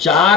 4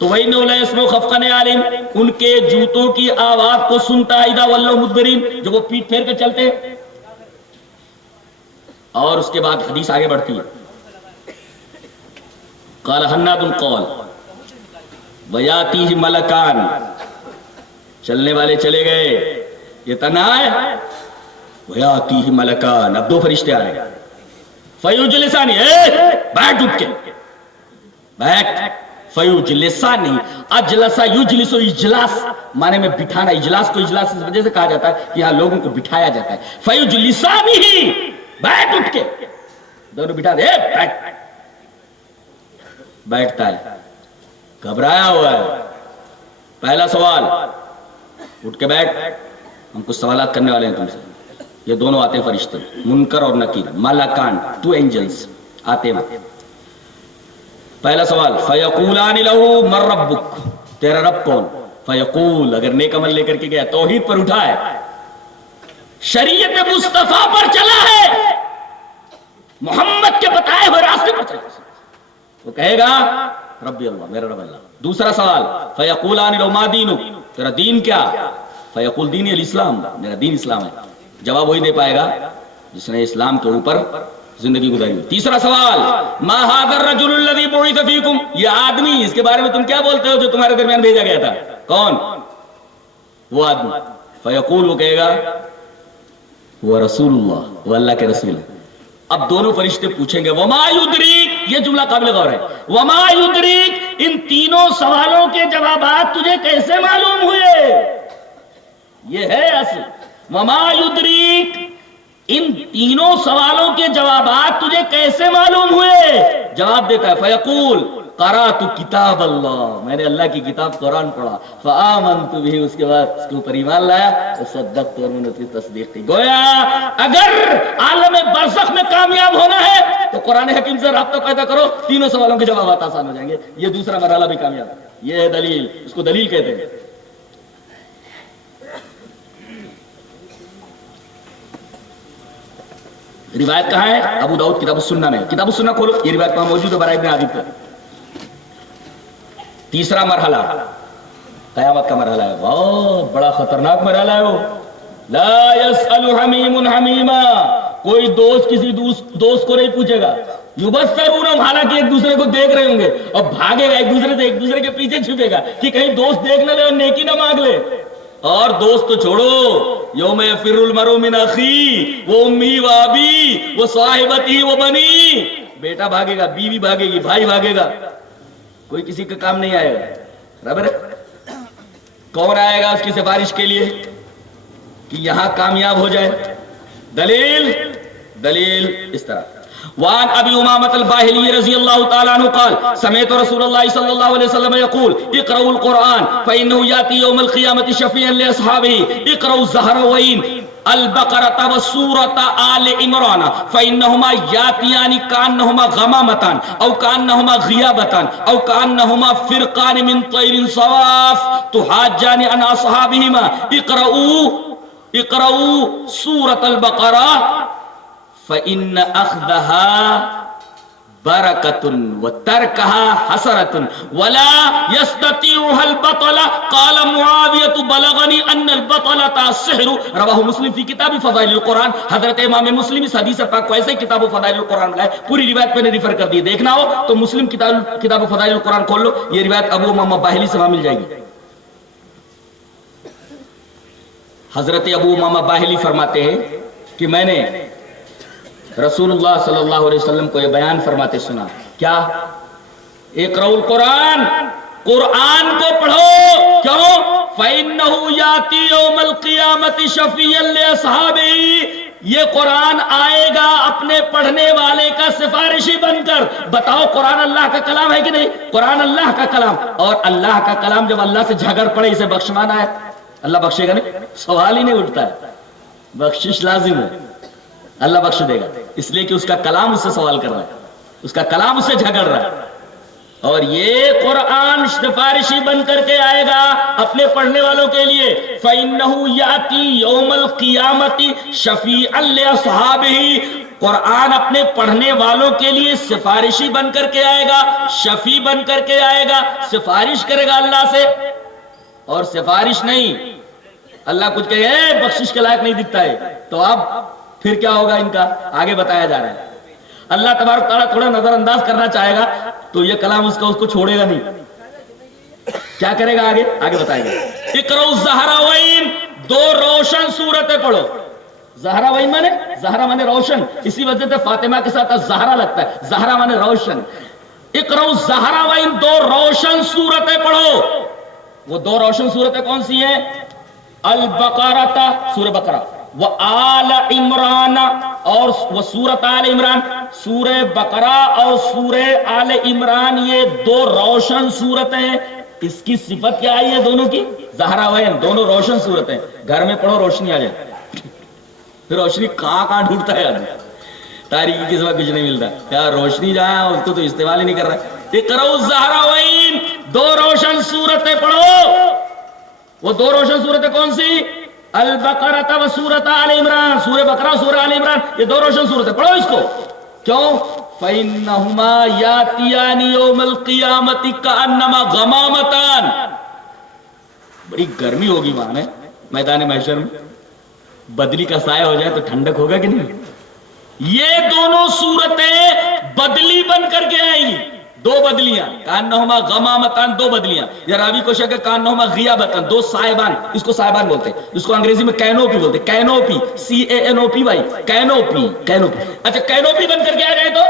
تو وہی نولا اسمو خفقن عالم، ان کے جوتوں کی آواز کو سنتا اذا ولوا مدبرین، جو وہ پیٹ پھیر کے چلتے ہیں۔ اور اس کے بعد حدیث آگے بڑھتی ہے، قال حناد القول ویاتیہ ملکان، چلنے والے چلے گئے، یہ تنہا ہے، ویاتیہ ملکان، اب دو فرشتے آ رہے، فیجلسانی، بیٹھ اٹھ کے بیٹھ، فیجلسانی، اجلسا یجلسو، اجلاس معنی میں بٹھانا، اجلاس کو اجلاس اس وجہ سے کہا جاتا ہے کہ یہاں لوگوں کو بٹھایا جاتا ہے، فیجلسانی ہی، بیٹھ اٹھ کے، دونوں بٹھا دے، بیٹھ، بیٹھتا ہے، گھبرایا ہوا ہے، پہلا سوال، اٹھ کے بیٹھ، ہم کچھ سوالات کرنے والے ہیں تم سے۔ یہ دونوں آتے ہیں فرشتے، منکر اور نکیر، ملکان، 2 اینجلز آتے ہیں۔ پہلا سوال، فیقولان لہو من ربک، تیرا رب کون؟ فیقول، اگر نیک عمل لے کر کے گیا، توحید پر اٹھا ہے، شریعت مصطفیٰ پر چلا ہے، محمد کے بتائے ہوئے راستے پر چلا ہے، وہ کہے گا ربی اللہ، میرا رب اللہ۔ دوسرا سوال، فیقولان لہو ما دینک، تیرا دین کیا؟ فیقول دینی الاسلام، میرا دین اسلام ہے، جواب وہی دے پائے گا جس نے اسلام کے اوپر زندگی گزاری ہوئی۔ تیسرا سوال، ما ھذا الرجل الذی بعث فیکم، یہ آدمی، اس کے بارے میں تم کیا بولتے ہو جو تمہارے درمیان بھیجا گیا تھا، کون؟ وہ آدمی، فیقول، وہ کہے گا وہ رسول اللہ، وہ اللہ کے رسول ہے۔ اب دونوں فرشتے پوچھیں گے وما یدریک، یہ جملہ قابل غور ہے، وما یدریک، ان تینوں سوالوں کے جوابات تجھے کیسے معلوم ہوئے؟ یہ ہے اصل، وما یدریک، ان تینوں سوالوں کے جوابات تجھے کیسے معلوم ہوئے؟ جواب دیتا ہے، فیقول قرأت کتاب اللہ، میں نے اللہ کی کتاب قرآن پڑھا، فآمنت بھی، اس کے بعد اس کے اوپر ایمان لایا، وصدقت، اور میں نے اس کی تصدیق کی۔ گویا اگر عالم برزخ میں کامیاب ہونا ہے تو قرآن حکیم سے رابطہ پیدا کرو، تینوں سوالوں کے جوابات آسان ہو جائیں گے، یہ دوسرا مرحلہ بھی کامیاب ہے، یہ ہے دلیل، اس کو دلیل کہتے ہیں۔ روایت کہاں ہے؟ ابو داؤد کتاب السنہ میں، کتاب السنہ کھولو، یہ روایت کہاں موجود ہے؟ برائے ابن عازب پر۔ تیسرا مرحلہ قیامت کا مرحلہ ہے، بہت بڑا خطرناک مرحلہ ہے وہ، لا يسأل حمیم حمیما، کوئی دوست کسی دوست کو نہیں پوچھے گا، یبصرون، حالانکہ ایک دوسرے کو دیکھ رہے ہوں گے، اور بھاگے گا ایک دوسرے سے، ایک دوسرے کے پیچھے چھپے گا کہ کہیں دوست دیکھ نہ لے اور نیکی نہ مانگ لے۔ اور دوست تو چھوڑو، یوم یفر المرء من اخیہ و امہ و ابیہ و صاحبتہ و بنیہ، بیٹا بھاگے گا، بیوی بھاگے گی، بھائی بھاگے گا، کوئی کسی کا کام نہیں آئے گا۔ ربر کون آئے گا اس کی سفارش کے لیے کہ یہاں کامیاب ہو جائے؟ دلیل اس طرح، وعن ابی امامۃ الباہلی رضی اللہ تعالی عنہ قال سمعت رسول اللہ صلی اللہ علیہ وسلم یقول اقرؤوا القرآن فإنه یأتی یوم القیامة شفیعا لأصحابہ، اقرؤوا الزہراوین البقرۃ والسورۃ آل عمران فإنہما یاتیان کأنہما غمامتان او کأنہما غیابتان او کأنہما فرقان من طیر صواف تحاجان عن اصحابہما اقرؤوا سورۃ البقرہ فإن أخذها بركة وتركها حسرة ولا يستطيعها البطل قال معاوية بلغني أن البطلة السحر رواه مسلم في كتاب فضائل القرآن۔ حضرت امام مسلم اس حدیث پاک کو ایسے کتاب فضائل القرآن لائے، پوری روایت میں نے ریفر کر دی، دیکھنا ہو تو مسلم کتاب فضائل القرآن کھول لو، یہ روایت ابو امامہ باہلی سے وہاں مل جائے گی۔ حضرت ابو امامہ باہلی فرماتے ہیں کہ میں نے رسول اللہ صلی اللہ علیہ وسلم کو یہ بیان فرماتے سنا، کیا؟ اقرؤوا القرآن، قرآن کو پڑھو، کیوں؟ فإنہ یاتی یوم القیامت شفیعا لأصحابہ، یہ قرآن آئے گا اپنے پڑھنے والے کا سفارشی بن کر۔ بتاؤ قرآن اللہ کا کلام ہے کہ نہیں؟ قرآن اللہ کا کلام، اور اللہ کا کلام جب اللہ سے جھگڑ پڑے اسے بخشوانا ہے، اللہ بخشے گا نہیں؟ سوال ہی نہیں اٹھتا ہے، بخشش لازم ہے، اللہ بخش دے گا، اس لیے کہ اس کا کلام اس سے سوال کر رہا ہے، اس کا کلام اس سے جھگڑ رہا ہے، اور یہ قرآن سفارشی بن کر کے آئے گا اپنے پڑھنے والوں کے لیے فَإِنَّهُ يَأْتِي يَوْمَ الْقِيَامَةِ شَفِيعًا لِأَصْحَابِهِ، قرآن اپنے پڑھنے والوں کے لیے سفارشی بن کر کے آئے گا، شفیع بن کر کے آئے گا، سفارش کرے گا اللہ سے. اور سفارش نہیں، اللہ کچھ کہے بخشش کے لائق نہیں دکھتا ہے تو اب پھر کیا ہوگا ان کا، آگے بتایا جا رہا ہے. اللہ تبارک تعالیٰ تھوڑا نظر انداز کرنا چاہے گا تو یہ کلام اس کو چھوڑے گا نہیں. کیا کرے گا آگے بتائے گا. اقرؤ الزہراوین، دو روشن سورتیں پڑھو. زہراوین مانے، زہرا مانے روشن، اسی وجہ سے فاطمہ کے ساتھ زہرا لگتا ہے، زہرا مانے روشن. اقرؤ الزہراوین، دو روشن سورتیں پڑھو. وہ دو روشن سورتیں کون سی ہیں؟ البقرہ، سورہ بقرہ، وآل عمران، اور وہ سورۃ آل عمران. سورہ بقرہ اور سورہ آل عمران یہ دو روشن سورتیں. اس کی صفت کیا آئی ہے دونوں کی؟ زہراوین، دونوں روشن صورتیں. گھر میں پڑھو روشنی آ جائے. پھر روشنی کہاں ڈھونڈتا ہے آدمی، تاریخی کے سوا کچھ نہیں ملتا. یار روشنی جہاں اس کو تو استعمال ہی نہیں کر رہا. اقرؤ الزہراوین، دو روشن سورتیں پڑھو. وہ دو روشن سورتیں کون سی؟ البقرہ و سورۃ آل عمران. سورہ بقرہ، سورہ آل عمران، یہ دو روشن سورتیں پڑھو. اس کو کیوں؟ فَإِنَّهُمَا يَأْتِيَانِ يَوْمَ الْقِيَامَةِ كَأَنَّمَا غَمَامَتَانِ. بڑی گرمی ہوگی وہاں میں میدان محشر میں، بدلی کا سایہ ہو جائے تو ٹھنڈک ہوگا کہ نہیں؟ یہ دونوں صورتیں بدلی بن کر کے آئیں گی. دو بدلیاں، کانہما غمامتان، دو بدلیاں. یا راوی کو شک ہے کانہما غیابتان، دو سائبان. اس کو سائبان بولتے ہیں، اس کو انگریزی میں کینوپی بولتے ہیں. Canopy, CANOPY، canopy. اچھا کینوپی بن کر کے آ جائے تو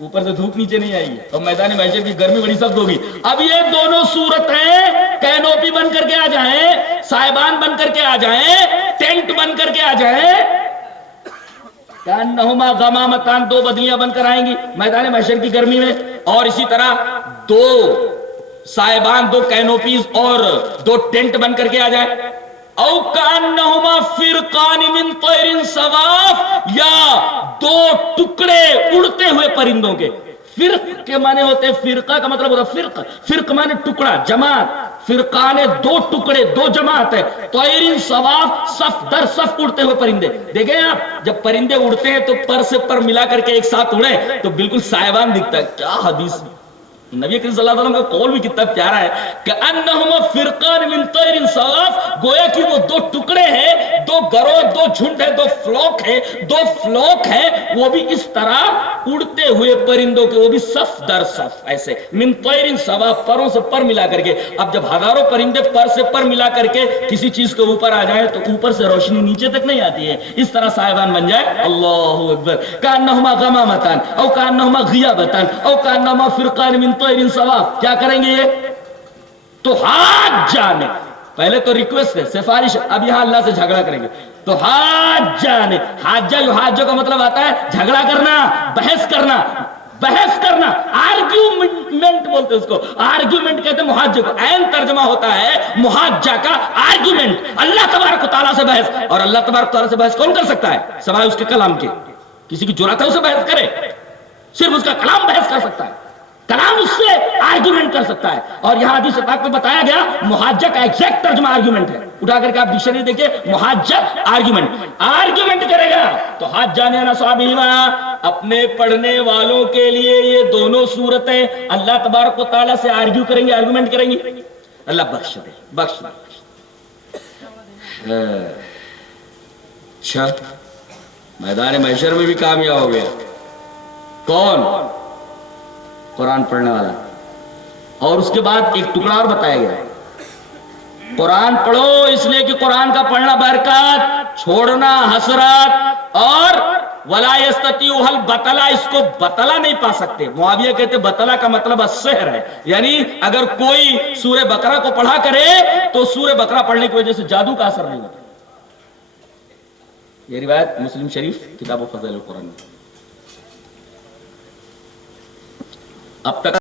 اوپر سے دھوپ نیچے نہیں آئے گی اور میدان محشر کی گرمی بڑی سخت ہوگی. اب یہ دونوں صورتیں کینوپی بن کر کے آ جائیں، سائبان بن کر کے آ جائیں، ٹینٹ بن کر کے آ جائیں، کانہما غمامتان، دو بدلیاں بن کر آئیں گی میدان محشر کی گرمی میں. اور اسی طرح دو سائبان، دو کینوپیز اور دو ٹینٹ بن کر کے آ جائیں. او کانہما فرقان من طیر صواف، یا دو ٹکڑے اڑتے ہوئے پرندوں کے. فرق کے معنی ہوتے ہیں، فرقہ کا مطلب ہوتا ہے فرق معنی ٹکڑا، جماعت. فرقان دو ٹکڑے، دو جماعت ہے. طیر صواف، صف در صف اڑتے ہوئے پرندے. دیکھیں آپ جب پرندے اڑتے ہیں تو پر سے پر ملا کر کے ایک ساتھ اڑے تو بالکل سائبان دکھتا ہے. کیا حدیث، نبی کریم صلی اللہ علیہ وسلم کا قول بھی کتنا پیارا ہے کہ انہما فرقان من طیر صواف، گویا کہ وہ دو ٹکڑے ہیں، دو گروہ، دو جھنڈ ہے، دو فلوک ہے، وہ بھی اس طرح اڑتے ہوئے پرندوں کے، وہ بھی صف در صف ایسے. من طیر صواف، پروں سے پر ملا کر کے. اب جب ہزاروں پرندے پر سے پر ملا کر کے کسی چیز کے اوپر آ جائیں تو اوپر سے روشنی نیچے تک نہیں آتی ہے، اس طرح سائبان بن جائے. اللہ اکبر. کانہما غمامتان او کانہما غیابتان او کانہما فرقان من طیر صواف. کیا کریں گے یہ؟ تو ہاتھ جانے، پہلے تو ریکویسٹ ہے، سفارش. اب یہاں اللہ سے جھگڑا کریں گے تو ہاتھ جانے. حاجہ کا مطلب آتا ہے جھگڑا کرنا، بحث کرنا، آرگیومنٹ بولتے اس کو. آرگیومنٹ کہتے ہیں محاجہ کو. عین ترجمہ ہوتا ہے محاجہ کا آرگیومنٹ. اللہ تبارک و تعالیٰ سے بحث. اور اللہ تبارک و تعالیٰ سے بحث کون کر سکتا ہے سوائے اس کے کلام کے؟ کسی کی جرات ہے اسے بحث کرے؟ صرف اس کا کلام بحث کر سکتا ہے، کلام اس سے آرگیومنٹ کر سکتا ہے. اور یہاں حدیث پاک میں بتایا گیا محاجہ کا ایگزیکٹ ترجمہ آرگیومنٹ ہے. اٹھا کر کے آپ ڈکشنری دیکھیں، محاجہ آرگیومنٹ کرے گا. تو ہاتھ جانے نصابیما، اپنے پڑھنے والوں کے لیے یہ دونوں صورتیں اللہ تبارک و تعالیٰ سے آرگیو کریں گے، آرگیومنٹ کریں گی. اللہ بخش دے. اچھا میدان محشر میں بھی کامیاب ہو گیا کون؟ قرآن پڑھنے والا. اور اس کے بعد ایک ٹکڑا اور بتایا گیا، قرآن پڑھو اس لیے کہ قرآن کا پڑھنا برکات، چھوڑنا حسرات. اور ولا یستطیعوا البطلا، اس کو بطلا نہیں پا سکتے. معاویہ کہتے بطلا کا مطلب السحر ہے، یعنی اگر کوئی سورہ بقرہ کو پڑھا کرے تو سورہ بقرہ پڑھنے کی وجہ سے جادو کا اثر نہیں ہوتا. یہ روایت مسلم شریف کتاب فضائل القرآن میں. اب تک